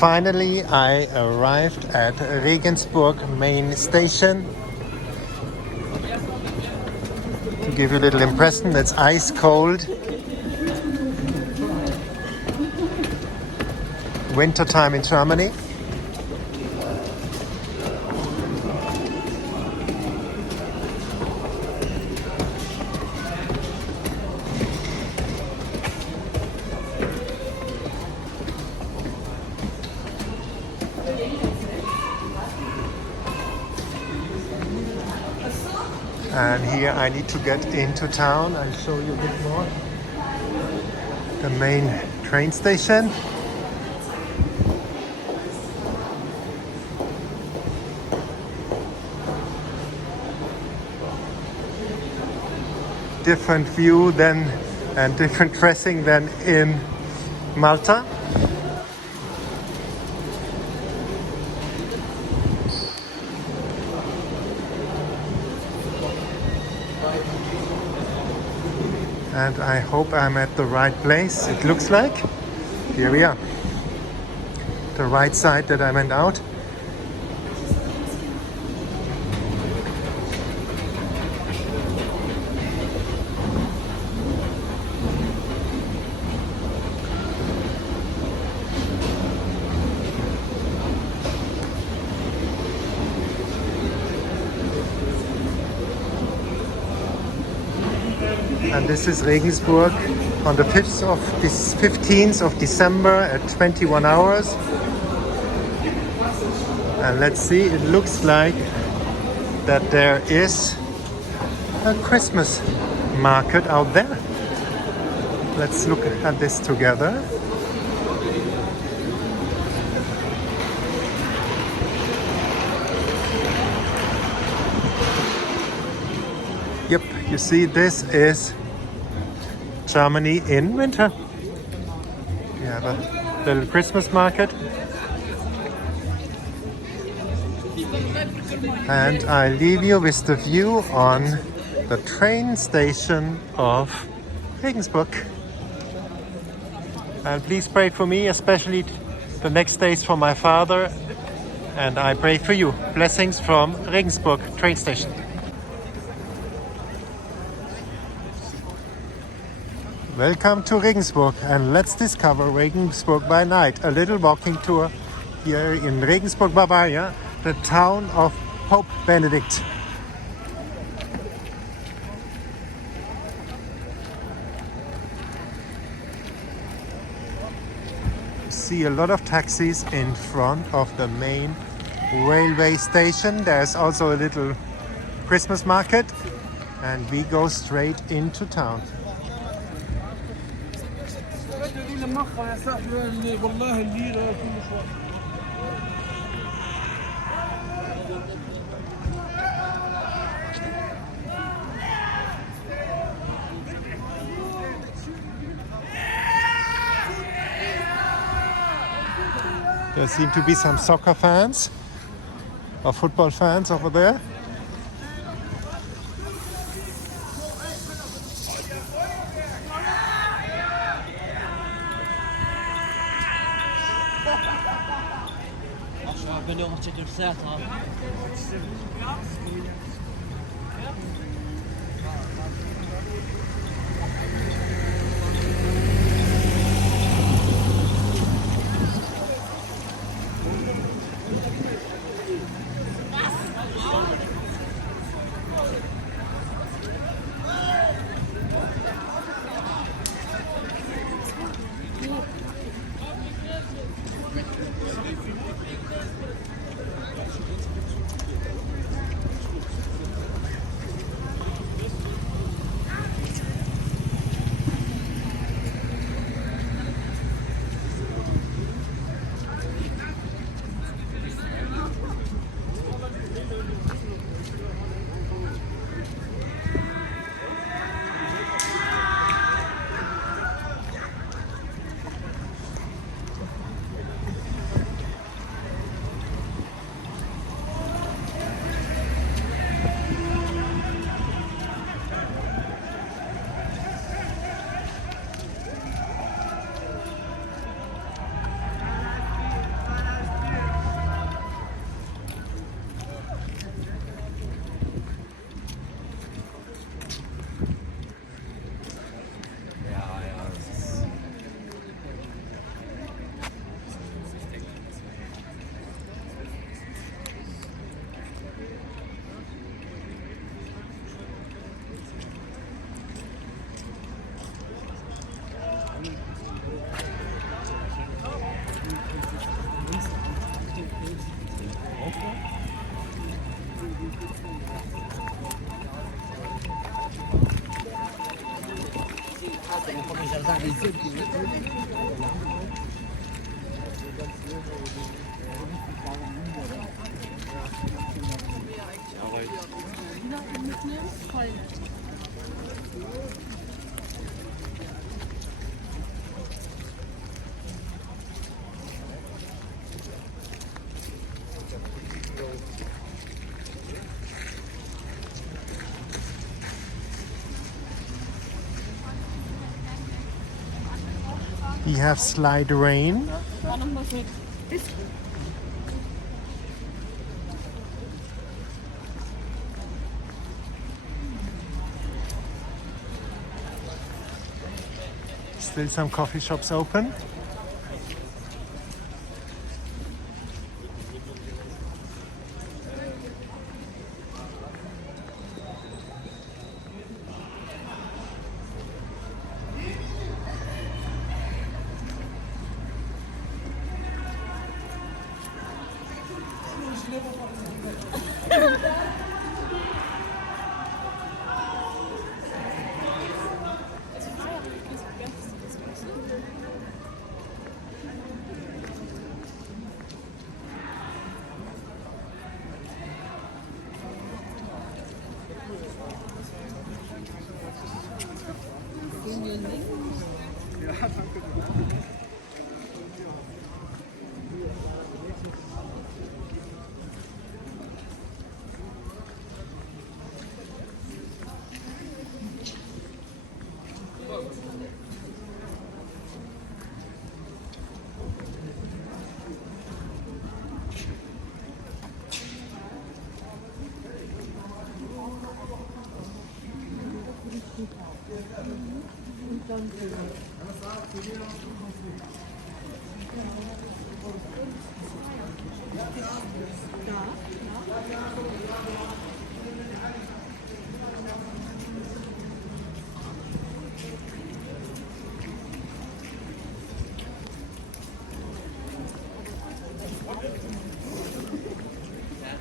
Finally, I arrived at Regensburg main station. To give you a little impression, it's ice cold. Winter time in Germany. And here I need to get into town. I'll show you a bit more. The main train station. Different view than and different dressing than in Malta. And I hope I'm at the right place. It looks like. Here we are. The right side that I went out. And this is Regensburg on the 15th of December at 21 hours. And let's see, it looks like that there is a Christmas market out there. Let's look at this together. Yep, you see, this is Germany in winter. We have a little Christmas market. And I leave you with the view on the train station of Regensburg. And please pray for me, especially the next days for my father. And I pray for you. Blessings from Regensburg train station. Welcome to Regensburg, and let's discover Regensburg by night. A little walking tour here in Regensburg, Bavaria, the town of Pope Benedict. You see a lot of taxis in front of the main railway station. There's also a little Christmas market, and we go straight into town. There seem to be some soccer fans or football fans over there. We have slight rain. Still some coffee shops open.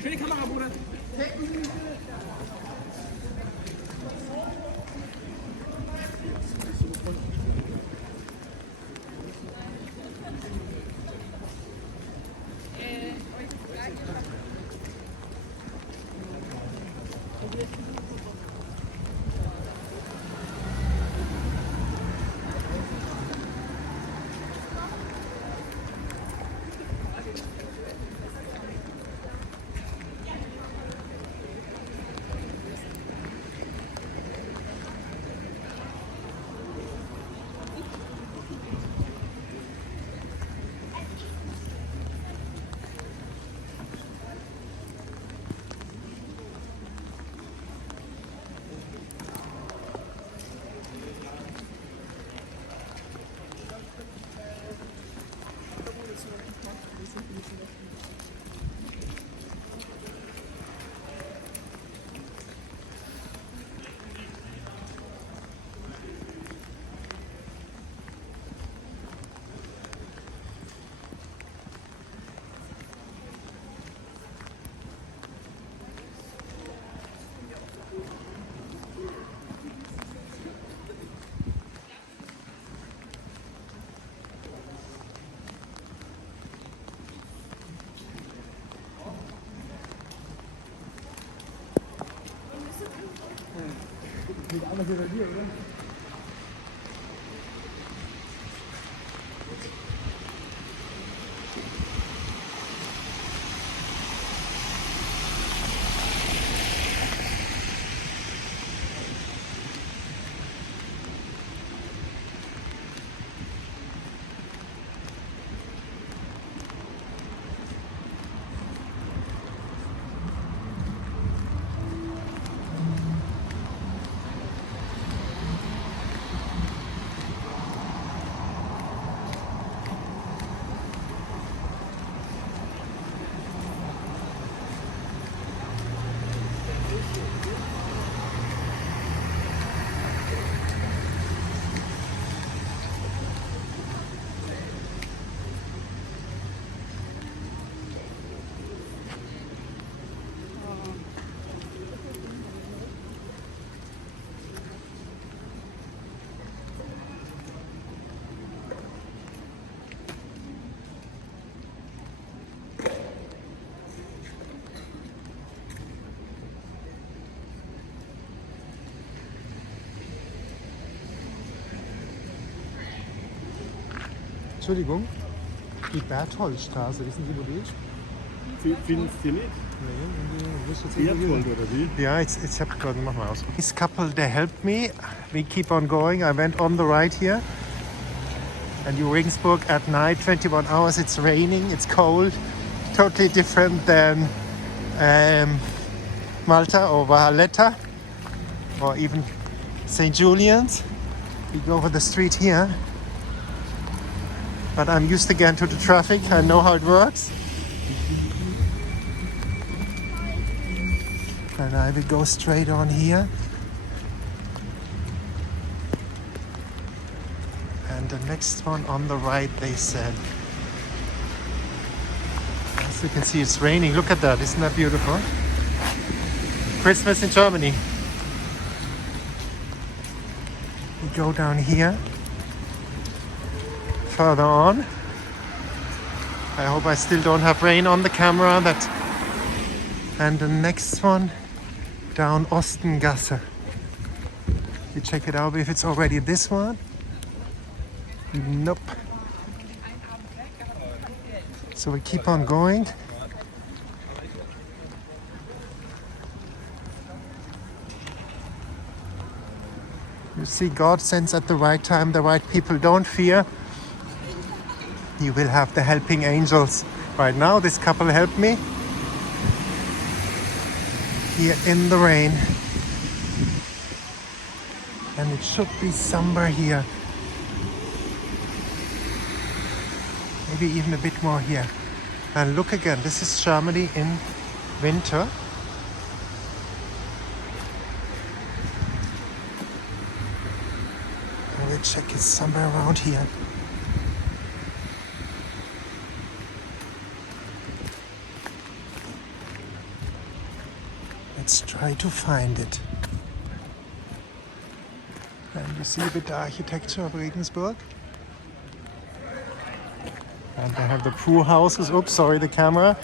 Schöne Kamera, Bruder. Anders über dir, oder? Entschuldigung. Die Bertholdstraße, wissen Sie, wo die ist? Findest du nicht? Nee, wo ist das Berthold oder wie? Yeah, it's mach mal aus. This couple, they helped me. We keep on going. I went on the right here. And you Regensburg at night, 21 hours, it's raining, it's cold. Totally different than Malta or Valletta or even St. Julian's. We go over the street here. But I'm used again to the traffic. I know how it works. And I will go straight on here. And the next one on the right, they said. As you can see, it's raining. Look at that. Isn't that beautiful? Christmas in Germany. We go down here. Further on. I hope I still don't have rain on the camera. And the next one down Ostengasse. You check it out if it's already this one. Nope. So we keep on going. You see, God sends at the right time the right people. Don't fear. You will have the helping angels. Right now, this couple helped me. Here in the rain. And it should be somewhere here. Maybe even a bit more here. And look again, this is Germany in winter. I will check it somewhere around here. Let's try to find it. And you see a bit the architecture of Regensburg. And they have the pool houses. Oops, sorry, the camera.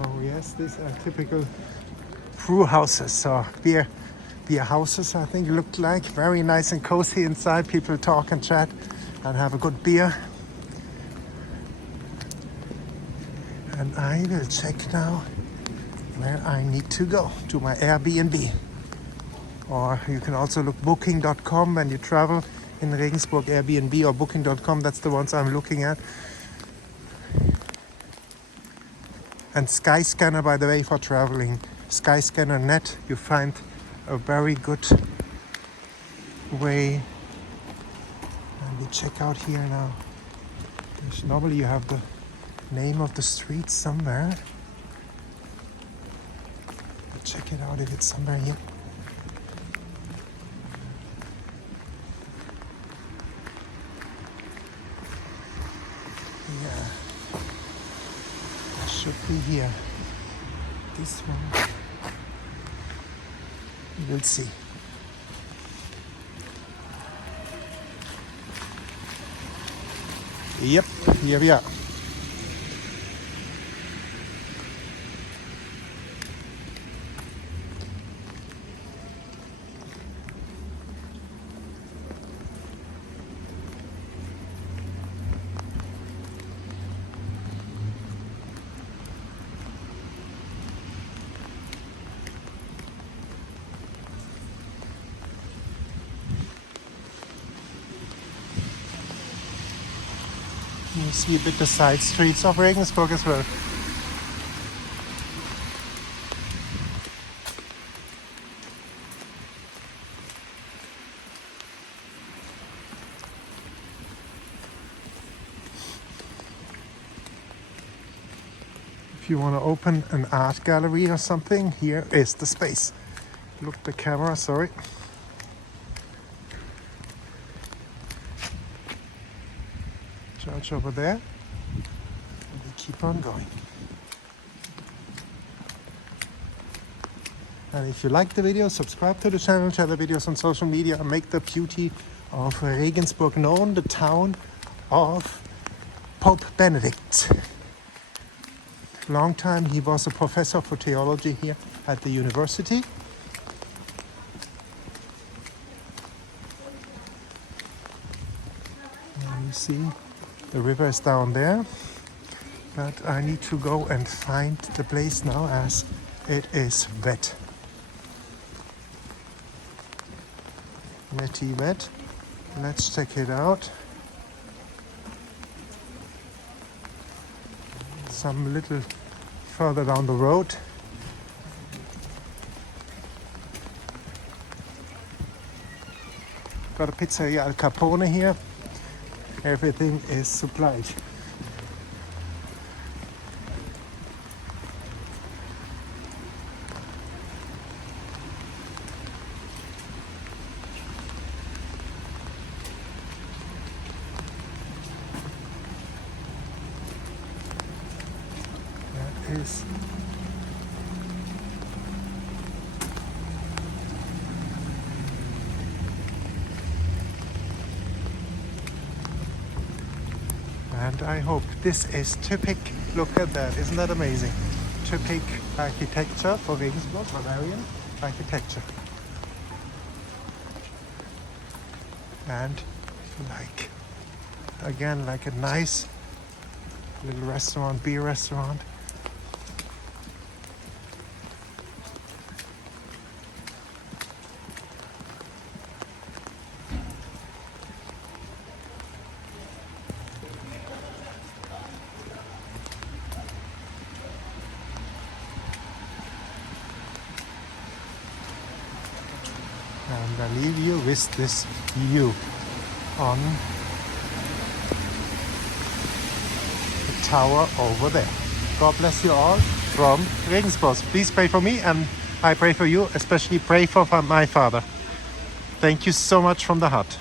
Oh yes, these are typical brew houses or beer houses, I think, look like. Very nice and cozy inside. People talk and chat and have a good beer. And I will check now where I need to go, to my Airbnb. Or you can also look booking.com when you travel in Regensburg, Airbnb or booking.com. That's the ones I'm looking at. And Skyscanner, by the way, for traveling. Skyscanner net, you find a very good way. And we check out here now. Normally you have the name of the street somewhere. Check it out if it's somewhere here. Yeah, that should be here. This one. We'll see. Yep, here we are. You see a bit the side streets of Regensburg as well. If you want to open an art gallery or something, here is the space. Look the camera, sorry. Church over there. And we keep on going. And if you like the video, subscribe to the channel, share the videos on social media, and make the beauty of Regensburg, known the town of Pope Benedict. Long time he was a professor for theology here at the university. And you see the river is down there, but I need to go and find the place now as it is wet. Wetty wet. Let's check it out. Some little further down the road. Got a pizzeria Al Capone here. Everything is supplied. That is and I hope this is typical. Look at that, isn't that amazing? Typical architecture for Regensburg, Bavarian architecture. And like, again, like a nice little restaurant, beer restaurant. And I leave you with this view on the tower over there. God bless you all from Regensburg. Please pray for me, and I pray for you, especially pray for my father. Thank you so much from the heart.